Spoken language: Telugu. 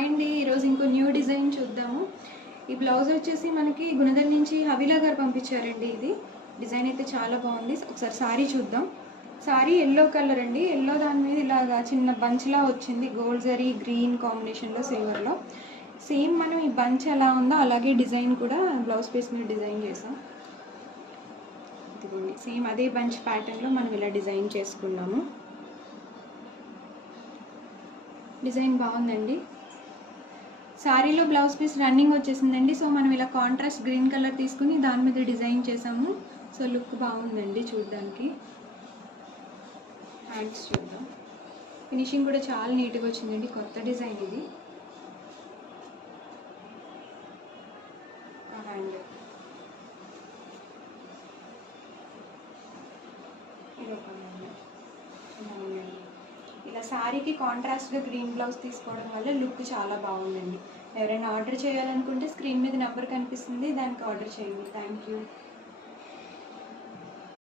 హాయ్ అండి. ఈరోజు ఇంకో న్యూ డిజైన్ చూద్దాము. ఈ బ్లౌజ్ వచ్చేసి మనకి గుణదల నుంచి హవిలా గారు పంపించారండి. ఇది డిజైన్ అయితే చాలా బాగుంది. ఒకసారి సారీ చూద్దాం. సారీ ఎల్లో కలర్ అండి. ఎల్లో దాని మీద ఇలాగా చిన్న బంచ్లా వచ్చింది. గోల్డ్ జరీ గ్రీన్ కాంబినేషన్లో సిల్వర్లో. సేమ్ మనం ఈ బంచ్ ఎలా ఉందో అలాగే డిజైన్ కూడా బ్లౌజ్ పీస్ మీద డిజైన్ చేసాం. ఇదిగోండి, సేమ్ అదే బంచ్ ప్యాటర్న్లో మనం ఇలా డిజైన్ చేసుకున్నాము. డిజైన్ బాగుందండి. సారీలో బ్లౌజ్ పీస్ రన్నింగ్ వచ్చేసిందండి. సో మనం ఇలా కాంట్రాస్ట్ గ్రీన్ కలర్ తీసుకుని దాని మీద డిజైన్ చేసాము. సో లుక్ బాగుందండి చూడడానికి. హ్యాండ్స్ చూద్దాం. ఫినిషింగ్ కూడా చాలా నీట్గా వచ్చిందండి. కొత్త డిజైన్ ఇది. హ్యాండ్ ఇలా శారీకి కాంట్రాస్ట్గా గ్రీన్ బ్లౌజ్ తీసుకోవడం వల్ల లుక్ చాలా బాగుందండి. ఎవరైనా ఆర్డర్ చేయాలనుకుంటే స్క్రీన్ మీద నెంబర్ కనిపిస్తుంది, దానికి ఆర్డర్ చేయండి. Thank you.